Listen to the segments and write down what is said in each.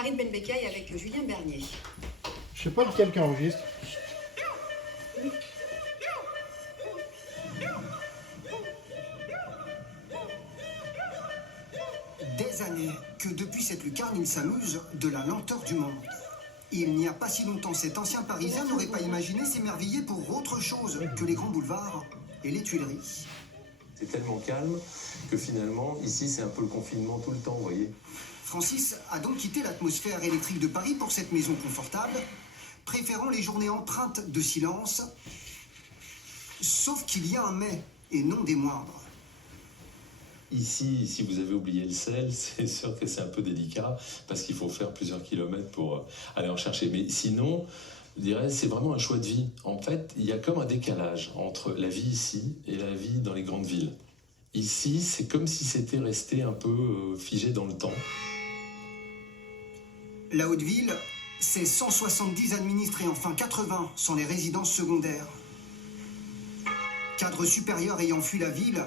Farid Benbekay avec Julien Bernier. Je sais pas lequel qui enregistre. Des années que depuis cette lucarne, il s'amuse de la lenteur du monde. Il n'y a pas si longtemps, cet ancien Parisien n'aurait pas imaginé s'émerveiller pour autre chose que les grands boulevards et les Tuileries. C'est tellement calme que finalement, ici, c'est un peu le confinement tout le temps, vous voyez. Francis a donc quitté l'atmosphère électrique de Paris pour cette maison confortable, préférant les journées empreintes de silence. Sauf qu'il y a un mais, et non des moindres. Ici, si vous avez oublié le sel, c'est sûr que c'est un peu délicat parce qu'il faut faire plusieurs kilomètres pour aller en chercher. Mais sinon, je dirais, c'est vraiment un choix de vie. En fait, il y a comme un décalage entre la vie ici et la vie dans les grandes villes. Ici, c'est comme si c'était resté un peu figé dans le temps. La Haute-Ville, c'est 170 administrés, enfin 80 sont les résidences secondaires. Cadres supérieurs ayant fui la ville,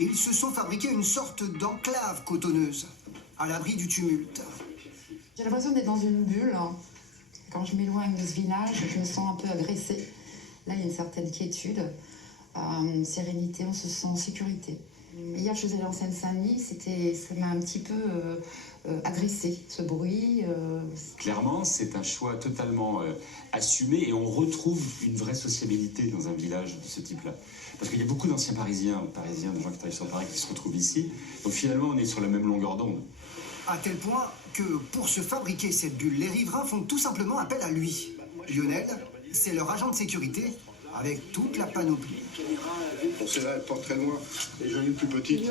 ils se sont fabriqués une sorte d'enclave cotonneuse, à l'abri du tumulte. J'ai l'impression d'être dans une bulle. Quand je m'éloigne de ce village, je me sens un peu agressée. Là, il y a une certaine quiétude, une sérénité, on se sent en sécurité. Hier, je faisais en Seine-Saint-Denis, ça m'a un petit peu agressée, ce bruit. Clairement, c'est un choix totalement assumé et on retrouve une vraie sociabilité dans un village de ce type-là. Parce qu'il y a beaucoup d'anciens Parisiens, de gens qui travaillent sur Paris, qui se retrouvent ici. Donc finalement, on est sur la même longueur d'onde. À tel point que pour se fabriquer cette bulle, les riverains font tout simplement appel à lui. Lionel, c'est leur agent de sécurité, avec toute la panoplie. Bon, celle-là, elle porte très loin. Et j'en ai une plus petite.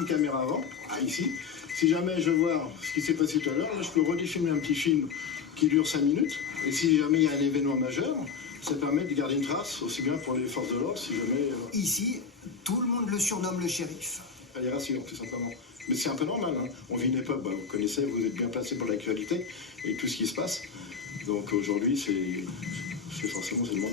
Une caméra avant, ici. Si jamais je vois ce qui s'est passé tout à l'heure, là, je peux redéfilmer un petit film qui dure 5 minutes. Et si jamais il y a un événement majeur, ça permet de garder une trace, aussi bien pour les forces de l'ordre, si jamais... Ici, tout le monde le surnomme le shérif. Ça les rassure, tout simplement. Mais c'est un peu normal, hein. On vit une époque, bah, vous connaissez, vous êtes bien placé pour l'actualité et tout ce qui se passe. Donc aujourd'hui, c'est forcément le monde.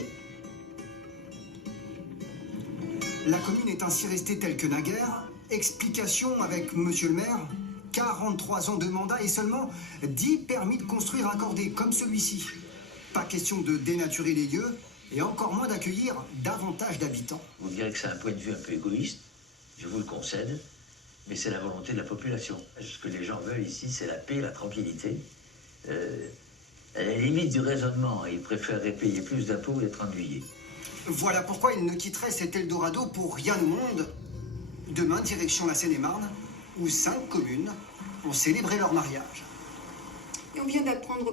La commune est ainsi restée telle que naguère. Explication avec monsieur le maire, 43 ans de mandat et seulement 10 permis de construire accordés comme celui-ci. Pas question de dénaturer les lieux et encore moins d'accueillir davantage d'habitants. Vous direz que c'est un point de vue un peu égoïste, je vous le concède, mais c'est la volonté de la population. Ce que les gens veulent ici, c'est la paix, la tranquillité. À la limite du raisonnement, ils préféreraient payer plus d'impôts et être ennuyés. Voilà pourquoi ils ne quitteraient cet Eldorado pour rien au monde. Demain, direction la Seine-et-Marne, où 5 communes ont célébré leur mariage. Et on vient d'apprendre